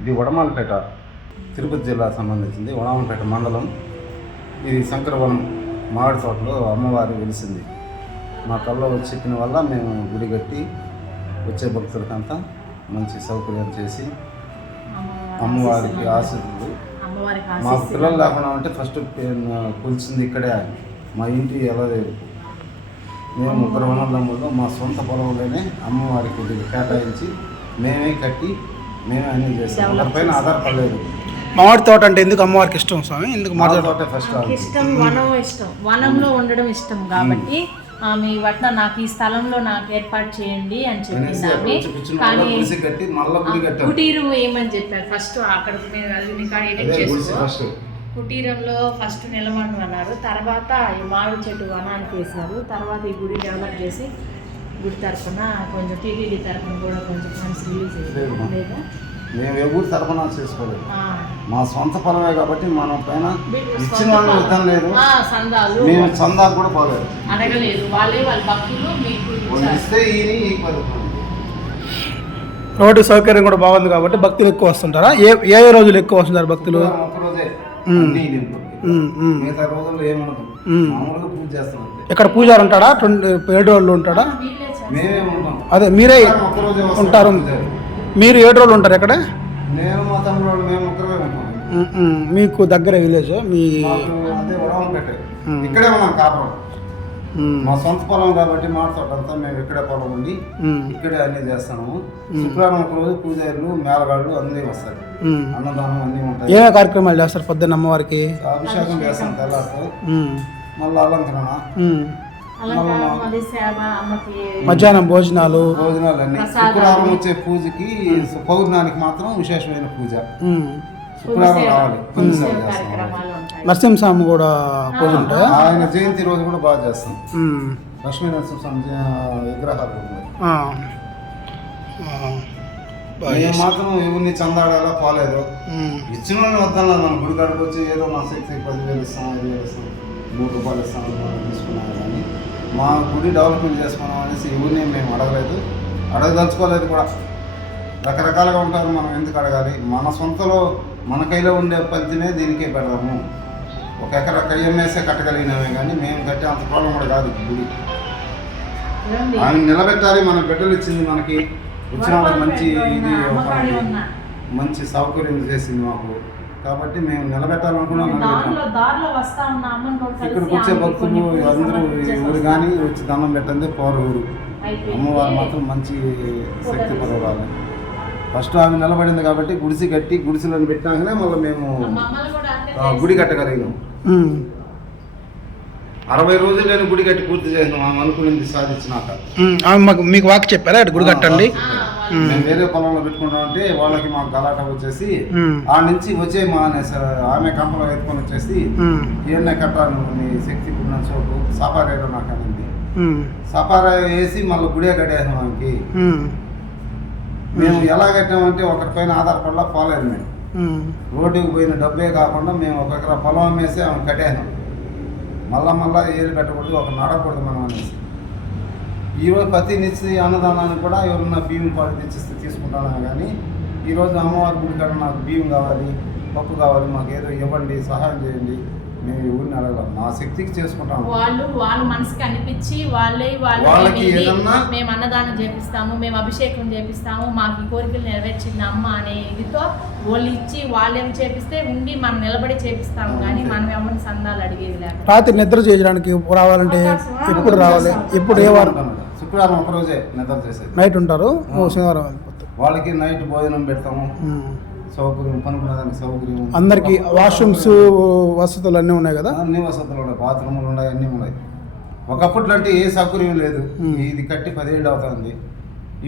ఇది వడమాలపేట తిరుపతి జిల్లాకు సంబంధించింది. వడమాలపేట మండలం. ఇది శంకరవనం మామిడి తోటలో అమ్మవారి వెలిసింది. మా కల్లో వచ్చి చెప్పిన వల్ల మేము గుడి కట్టి వచ్చే భక్తులకంతా మంచి సౌకర్యాలు చేసి అమ్మవారికి ఆశీర్వాదాలు. మాకు పిల్లలు లేకుండా అంటే ఫస్ట్ కొలిచింది ఇక్కడే. మా ఇంటి ఎలా లేదు, మేము ముగ్గురు అన్నదమ్ముల్లో మా సొంత పొలంలోనే అమ్మవారికి కేటాయించి మేమే కట్టి మేమే అన్నీ చేస్తాం. ఎవరిపైన ఆధారపడలేదు. మామిడి తోట అంటే ఎందుకు అమ్మవారికి ఇష్టం స్వామి? ఎందుకు మామిడి తోట ఫస్ట్ ఇష్టం? వనం ఇష్టం, వనంలో ఉండడం ఇష్టం కాబట్టి మీ వట్ల నాకు ఈ స్థలంలో నాకు ఏర్పాటు చేయండి అని చెప్పింది ఆమె. కానీ కుటీరం ఏమని చెప్పారు ఫస్ట్ అక్కడ చేసుకో, కుటీరంలో ఫస్ట్ నిలబడి అన్నారు. తర్వాత ఈ మామిడి చెట్టు వనానికి వేశారు. తర్వాత ఈ గుడి డెవలప్ చేసి గుడి తరఫున కొంచెం టీటీడీ తరఫున కూడా కొంచెం ఫండ్స్ రిలీజ్ అయ్యేదా. మేము ఎవరు తరఫున చేసుకోలేదు, మా సొంత పొలమే కాబట్టి మనం పైన ఇచ్చిన వాళ్ళు ఇద్దం లేదు, మేము చందాకు కూడా పోలేదు, అడగలేదు. వాళ్ళే వాళ్ళ భక్తులు మీకు ఇస్తే రోడ్డు సౌకర్యం కూడా బాగుంది కాబట్టి భక్తులు ఎక్కువ వస్తుంటారా? ఏ రోజులు ఎక్కువ వస్తుంటారు భక్తులు? ఒకరోజే, మిగతా రోజుల్లో ఏముండదు, మామూలుగా పూజ చేస్తాం. ఇక్కడ పూజారు ఉంటాడా? 7 రోజులు ఉంటాడా? మేమే ఉంటాం. అదే మీరే ఉంటారు. మీరు 7 రోజులు ఉంటారు ఎక్కడ? నేను మా తమ్ముడు మేము ఒక్కరే ఉంటాం. మీకు దగ్గర విలేజ్ మీ అదే వడవలపేట, ఇక్కడే ఉన్నాం కాపురం. మా సొంత పొలం కాబట్టి మాట్లాడంతా మేము ఇక్కడే పొలం ఉండి ఇక్కడే అన్ని చేస్తాము. శుక్రవారం ఒక రోజు పూజారులు మేళగాళ్ళు అన్నీ వస్తారు, అన్నదానం అన్నీ ఉంటాయి. ఏమే కార్యక్రమాలు చేస్తారు? పొద్దున్న అమ్మవారికి అభిషేకం చేస్తాం, తెల్లారు మళ్ళీ అలంకరణ, మధ్యాహ్నం భోజనాలు అన్ని. శుక్రవారం వచ్చే పూజకి పౌర్ణానికి మాత్రం విశేషమైన పూజ. శుక్రవారం రావాలి. నరసింహస్వామి కూడా పూజ ఉంటాయి. ఆయన జయంతి రోజు కూడా బాగా చేస్తాం. లక్ష్మీ నరసింహస్వామి విగ్రహాలు మేము మాత్రం ఎవరిని చందాడాలా పోలేదు. ఇచ్చిన వాళ్ళని వద్దాం. మన గుడి కాడికి వచ్చి ఏదో మా శక్తి 10,000 ఇస్తాం, 5,000 ఇస్తాం, 3 రూపాయలు ఇస్తాం తీసుకున్నాం. కానీ మా గుడి డెవలప్మెంట్ చేసుకున్నాం అనేసి ఎవరిని మేము అడగలేదు, అడగదలుచుకోలేదు కూడా. రకరకాలుగా ఉంటారు, మనం ఎందుకు అడగాలి? మన సొంతలో మన కైలో ఉండే పంతినే దీనికే పెడదాము. 1 ఎకరా కయ్యం వేసే కట్టగలిగినామే కానీ మేము కట్టే అంత ప్రాబ్లం కూడా కాదు. గుడి ఆయన నిలబెట్టాలి. మన బిడ్డలు ఇచ్చింది మనకి, వచ్చిన వాళ్ళకి మంచి ఇది మంచి సౌకర్యం చేసింది మాకు. కాబట్టి మేము నిలబెట్టాలనుకున్నాం. ఇక్కడికి వచ్చే భక్తులు అందరూ ఊరు కానీ వచ్చి దండం పెట్టండి పోరు ఊరు. అమ్మవారు మాత్రం మంచి శక్తి పరవాలి. ఫస్ట్ ఆమె నిలబడింది కాబట్టి గుడిసి కట్టి గుడిసెలను పెట్టాకనే మళ్ళీ మేము గుడి కట్టగలిగినాం. 60 రోజులు నేను గుడి కట్టి పూర్తి చేసినాం. ఆమె అనుకున్నది సాధించినాక మీకు వాక్ చెప్పారా గుడి కట్టండి? మేము వేరే పొలంలో పెట్టుకుంటామంటే వాళ్ళకి మాకు గలాట వచ్చేసి ఆ నుంచి వచ్చే మా ఆమె కంపలో ఎత్తుకొని వచ్చేసి ఏమన్నా కట్టాను నీ శక్తి ఉన్న చోటు సాపారాయో నాకు అనింది. సాపారాయ వేసి మళ్ళీ గుడే కట్టేసాం ఆమెకి. మేము ఎలా కట్టామంటే ఒకరిపైన ఆధారపడలా పోలేదు. మేము రోడ్డుకి పోయిన డబ్బే కాకుండా మేము 1 ఎకరా పొలం అమ్మేసి ఆమె కట్టేసాం. మళ్ళా ఏది పెట్టకూడదు, ఒక నడకూడదు మనం అనేసి ఈరోజు ప్రతి నిత్య అన్నదానానికి కూడా ఎవరన్నా బియ్యం పాలు తెచ్చిస్తే తీసుకుంటాను, కానీ ఈరోజు అమ్మవారి గుడి కాడ నాకు బియ్యం కావాలి, పప్పు కావాలి, మాకు ఏదో ఇవ్వండి, సహాయం చేయండి, మేము ఎవరిని అడగలం, నా శక్తికి చేసుకుంటాము. వాళ్ళ మనసుకి అనిపించి వాళ్ళకి ఏదన్నా మేము అన్నదానం చేపిస్తాము, మేము అభిషేకం చేపిస్తాము, మాకు ఈ కోరికలు నెరవేర్చింది అమ్మ అనే ఇదితో వాళ్ళు ఇచ్చి వాళ్ళేం చేపిస్తే ఉండి మనం నిలబడి చేపిస్తాము, కానీ మనం ఎవరిని సందాలు అడిగేది లేక. రాత్రి నిద్ర చేయడానికి రావాలంటే ఎప్పుడు రావాలి, ఎప్పుడు ఏ వారం? శుక్రవారం ఒకరోజే నిద్ర చేసేది, నైట్ ఉంటారు, శనివారం వెళ్ళిపోతారు. వాళ్ళకి నైట్ భోజనం పెడతాము, సౌకర్యం పనుకునేదానికి సౌకర్యం, అందరికి వాష్రూమ్స్ వసతులు అన్నీ ఉన్నాయి కదా? అన్ని వసతులు ఉన్నాయి, బాత్రూములు ఉన్నాయి, అన్నీ ఉన్నాయి. ఒకప్పట్లో అంటే ఏ సౌకర్యం లేదు, ఇది కట్టి 10 ఏళ్ళు అవుతుంది.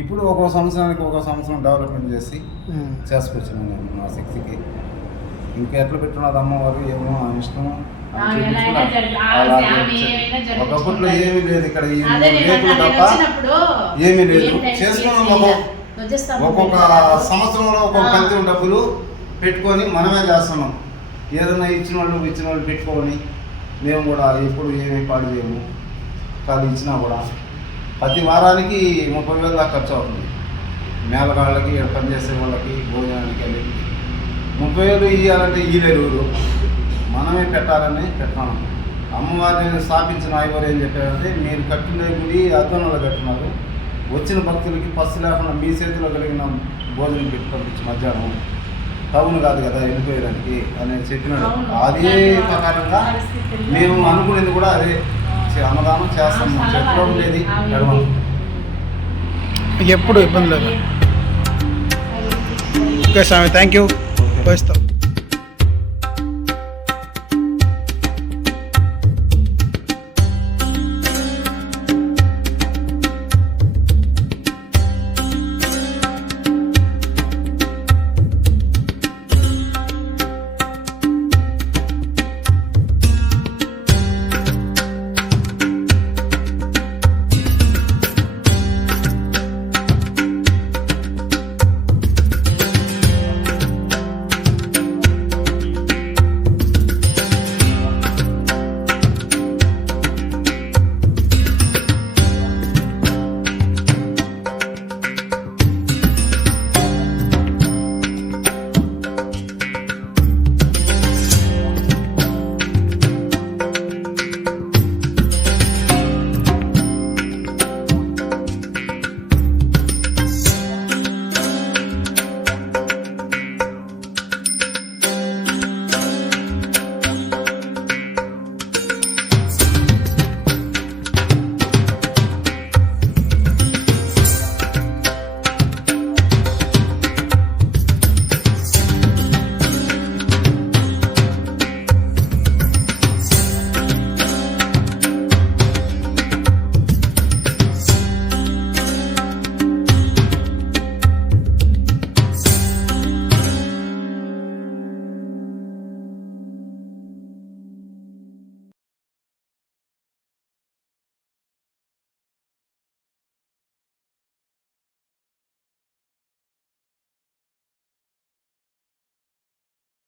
ఇప్పుడు ఒక్కో సంవత్సరానికి ఒక్కో సంవత్సరం డెవలప్మెంట్ చేసి చేసుకొచ్చాను నేను నా శక్తికి. ఇంకా ఎట్లా పెట్టున్నది అమ్మవారు, ఏమో ఇష్టము. ఒకప్పట్లో ఏమీ లేదు, ఇక్కడ ఏమీ లేదు. చేసుకున్నాం ఒక్కొక్క సంవత్సరంలో ఒక్కొక్క పంచం డబ్బులు పెట్టుకొని మనమే చేస్తున్నాం. ఏదైనా ఇచ్చిన వాళ్ళు పెట్టుకొని మేము కూడా ఎప్పుడు ఏమీ పాడు చేయము. కాదు ఇచ్చినా కూడా ప్రతి వారానికి 30,000 దాకా ఖర్చు అవుతుంది. మేళగాళ్ళకి పనిచేసే వాళ్ళకి భోజనానికి వెళ్ళి 30,000 ఇవ్వాలంటే ఇయ్యలేరు, మనమే పెట్టాలని పెట్టాను. అమ్మవారిని స్థాపించిన ఐవరు ఏం చెప్పారంటే, మీరు కట్టిన గుడి అద్దంలో కట్టినారు, వచ్చిన భక్తులకి పస్తు లేకుండా మీ చేతిలో కలిగిన భోజనం పెట్టి పంపించి మధ్యాహ్నం టౌన్ కాదు కదా వెళ్ళిపోయేదానికి అని చెప్పినాడు. అదే ప్రకారంగా మేము అనుకునేది కూడా అదే, అన్నదానం చేస్తాం. చెప్పులో ఉండేది ఎప్పుడు ఇబ్బంది లేదు. ఓకే స్వామి, థ్యాంక్ యూ. పోయిస్తాం.